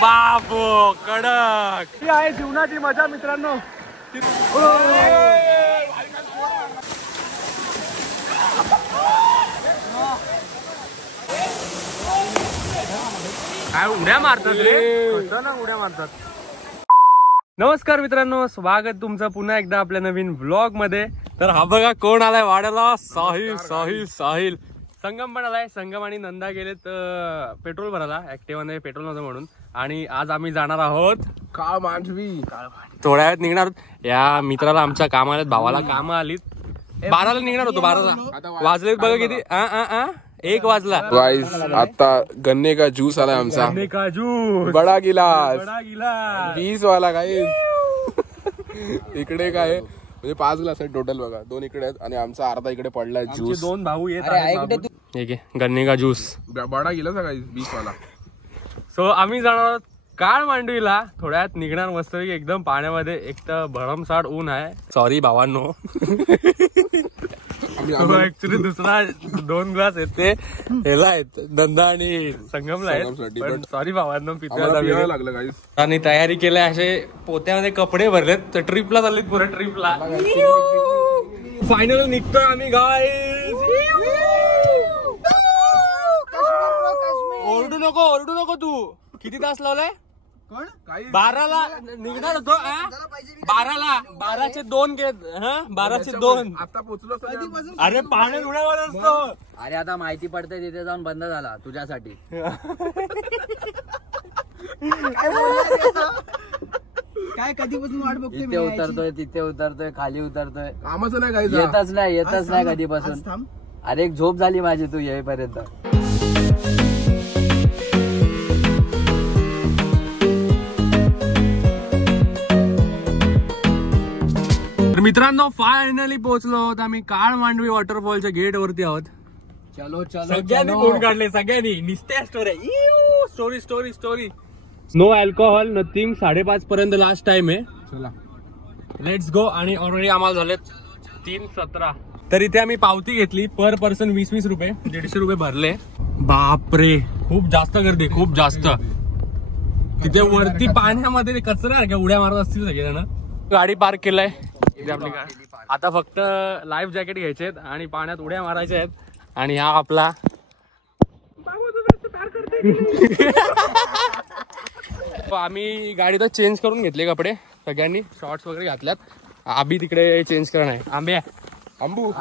बापो कडक ही आहे जीवनाची मजा मित्रांनो. काय उड्या मारतात रे, कसं ना उड्या मारतात. नमस्कार मित्रांनो, स्वागत तुमचं पुन्हा एकदा आपल्या नवीन व्लॉग मध्ये. तर हा बघा कोण आलाय वाड्याला, साहिल साहिल साहिल. संगम पण आलाय. संगम आणि नंदा गेलेत पेट्रोल भरायला, ऍक्टिव्हाने पेट्रोल नव्हतं म्हणून. आणि आज आम्ही जाणार आहोत काळ मांडवी. थोड्या वेळात निघणार. या मित्राला आमच्या काम आलेत, भावाला काम आलीत. 12ला निघणार होतो, 12ला वाजलेत बघा किती. 1 वाजला. गाइस आता गन्ने का ज्यूस आलाय आमचा. गन्ने का ज्यूस, बडा गिलास, बडा गिलास 20 वाला. गाइस इकडे काय म्हणजे 5 ग्लास आहेत टोटल बघा. 2 इकडे आहेत आणि आमचा अर्धा इकडे पडलाय ज्यूस. 2 भाऊ येत आहेत. गन्ने का ज्यूस बडा गिलास आहे गाइस, 20 वाला. सो आम्ही जाणार आहोत काळ मांडवीला. थोड्यात निघणार मस्त एकदम पाण्यामध्ये. एक तर भरमसाठ ऊन आहे. सॉरी भावांनो. ऍक्च्युली दुसरा 2 ग्लास आहेत ते ह्याला आहेत, नंदा आणि संगमला आहेत. पण सॉरी भावांनो, पिता लागलं गाइस. आणि तयारी केल्या, असे पोत्यामध्ये कपडे भरलेत. तर ट्रिपला चाललीत, पुढे ट्रिपला. फायनल निघतोय आम्ही गाइस. ओरडू नको तू. किती तास लावलाय? 12ला निघणार होतो. 12चे 2 घेत. 12चे 2 आता पोहोचलो. अरे पाण्यात उड्यावर असतो. अरे आता माहिती पडते तिथे जाऊन बंद झाला तुझ्यासाठी. काय कधीपासून वाट बघतोय. तिथे उतरतोय, तिथे उतरतोय, खाली उतरतोय. कामच नाही गाइस. येतच नाही कधीपासून. अरे एक झोप झाली माझी तू येईपर्यंत. मित्रांनो फायनली पोहोचलो आहोत आम्ही काळ मांडवी वॉटरफॉलच्या गेट वरती आहोत. चलो चलो सगळ्यांनी फोन काढले, सगळ्यांनी निस्त्या story story story. No alcohol nothing. 5:30 पर्यंत लास्ट टाइम आहे. चला लेट्स गो. आणि ऑलरेडी आम्हाला झालेत 3:17. तर इथे आम्ही पावती घेतली. पर पर्सन 20 रुपये, 150 रुपये भरले. बापरे खूप जास्त गर्दी, खूप जास्त. तिथे वरती पाण्यामध्ये कचरा उड्या मारत असतील सगळेजण. गाडी पार्क केलाय आपली. आता फक्त लाईफ जॅकेट घ्यायचे आहेत आणि पाण्यात उड्या मारायच्या आहेत. आणि हा आपला आम्ही गाडीत चेंज करून घेतले कपडे सगळ्यांनी. शॉर्ट्स वगैरे घातल्यात. आम्ही तिकडे चेंज करणं आहे. आंबे आंबू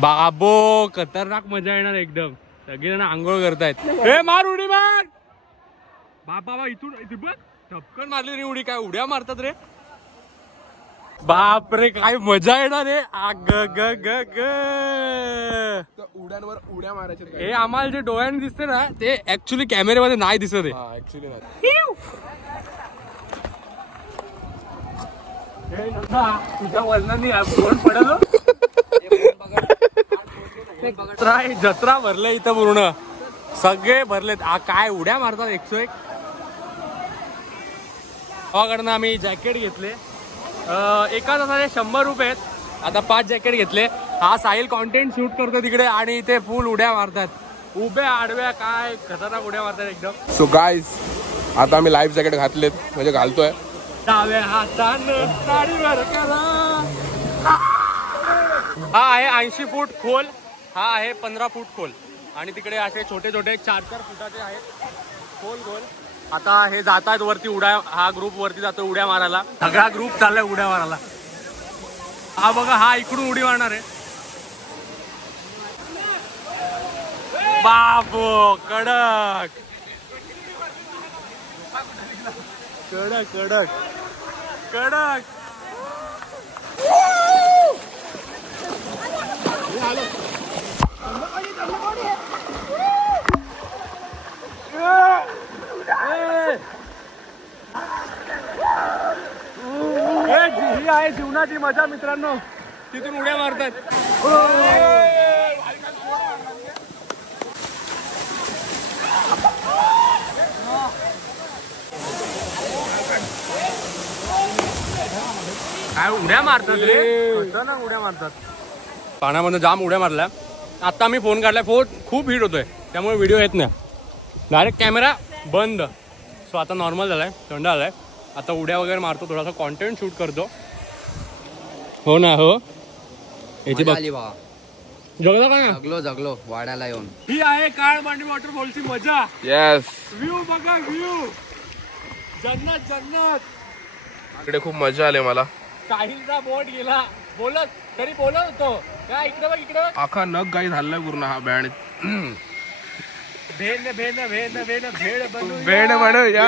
बाबो खतरनाक मजा येणार एकदम. सगळेजण आंघोळ करतायत. हे मार उडी मार. बाबा इथून बघ टपकन मारली रे उडी. काय उड्या मारतात रे. बापरे काय मजा येणार रे. उड्यांवर उड्या मारायच्या. हे आम्हाला जे डोळ्याने दिसते ना ते ऍक्च्युली कॅमेऱ्यामध्ये नाही दिसत आहे. ऍक्च्युली नाही. तुझ्या वजनाने पडलो. जत्रा भरले इथं पूर्ण. सगळे भरलेत. काय उड्या मारतात 101. कडनं आम्ही जॅकेट घेतले. एका तासाचे 100 रुपये आहेत. आता 5 जॅकेट घेतले. हा साहिल कॉन्टेंट शूट करतो तिकडे आणि इथे फुल उड्या मारतात. उभ्या आडव्या काय खतरनाक उड्या मारतात एकदम. सो गाइस आता आम्ही लाईफ जॅकेट घातलेत, म्हणजे घालतोय. डाव्या हातानं साडीवर करा. हा आहे 80 फूट खोल. हा आहे 15 फूट खोल. आणि तिकडे असे छोटे छोटे 4-4 फुटाचे आहेत खोल खोल. आता हे जात आहेत वरती उड्या. हा ग्रुप वरती जातो उड्या मारायला. सगळा ग्रुप चाललाय उड्या मारायला. हा बघा हा इकडून उडी मारणार आहे. बापो कडक कडक कडक कडक. ही आहे जीवनाची मजा मित्रांनो. तिथून उड्या मारतात. काय उड्या मारतात रे, खतरनाक उड्या मारतात. पाण्यामध्ये जाम उड्या मारल्या. आता मी फोन काढलाय, फोन खूप हिट होतोय त्यामुळे व्हिडिओ येत नाही. डायरेक्ट कॅमेरा बंद. सो आता नॉर्मल झालाय, थंड आलाय. आता उड्या वगैरे मारतो, थोडासा कॉन्टेंट शूट करतो. हो ना हो. याची बघ जगलो का ना, जगलो वाड्याला येऊन. ही आहे काळबांडी वॉटरफॉलची मजा. येस, व्ह्यू बघा, व्ह्यू जन्नत जन्नत. इकडे खूप मजा आली मला. काहींचा बोट गेला बोलत तरी बोलत होतो काय इकडे बघ इकडे बघ. आखा नग गाई झालाय पूर्ण हा बँड. भेड भेड भेड भेड भेड बनू बँड बनवूया.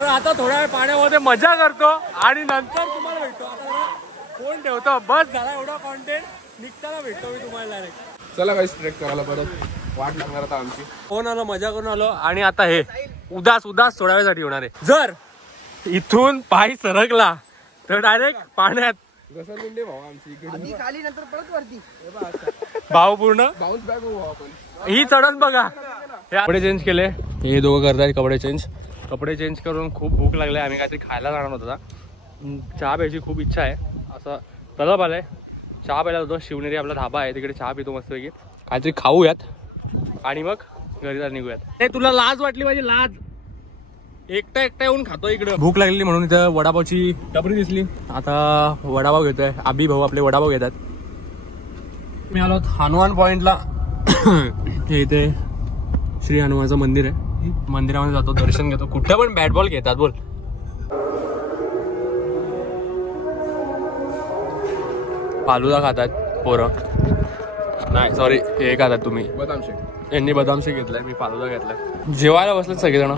तर आता थोडा वेळ पाण्यामध्ये मजा करतो आणि नंतर तुम्हाला भेटतो. आता फोन ठेवतो, बस झाला एवढा कॉन्टेंट. निघताना भेटतो मी तुम्हाला डायरेक्ट. चला काही ट्रेक करायला परत वाट लागणार आता आमची. फोन आलो, मजा करून आलो आणि आता हे उदास उदास थोड्या वेळासाठी होणार आहे. जर इथून पाय सरकला तर डायरेक्ट पाण्यात. घसरगुंडी भाऊ आमची इकडे. आधी खाली नंतर परत वरती. भाव पूर्ण बाउन्स बॅक होऊ आपण. ही चढण बघा. कपडे चेंज केले, हे दोघं करतात कपडे चेंज. कपडे चेंज करून खूप भूक लागले. आम्ही काहीतरी खायला जाणार होता. चहा प्यायची खूप इच्छा आहे. असं तलब आलंय, चहा प्यायला होतो. शिवनेरी आपला धाबा आहे, तिकडे चहा पितो मस्तपैकी. काहीतरी खाऊयात आणि मग घरी जाऊन निघूयात. हे तुला लाज वाटली पाहिजे, लाज. एकटा एकटा येऊन खातो इकडं. भूक लागलेली म्हणून इथं वडापावची टपरी दिसली. आता वडापाव घेतोय. आबी भाऊ आपले वडापाव घेतात. मी आलो हनुमान पॉइंटला. हे इथे श्री हनुमानचं मंदिर आहे. मंदिरामध्ये जातो, दर्शन घेतो. कुठं पण बॅट बॉल घेतात बोल. फालुदा खातात पोरं. नाही सॉरी, हे खातात तुम्ही. बदाम शेक. यांनी बदाम शेक घेतलाय, मी फालुदा घेतलाय. जेवायला बसलेत सगळेजण.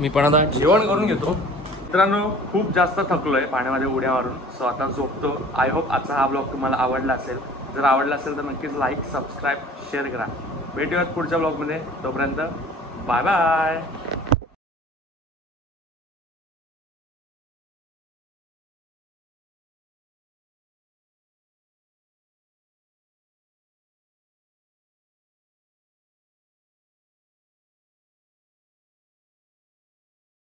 मी पण आता जेवण करून घेतो. मित्रांनो खूप जास्त थकलोय पाण्यामध्ये उड्या मारून. सो आता झोपतो. आय होप आजचा हा ब्लॉग तुम्हाला आवडला असेल. जर आवडला असेल तर नक्कीच लाईक, सबस्क्राईब, शेअर करा. भेटूयात पुढच्या ब्लॉगमध्ये. तोपर्यंत बाय बाय.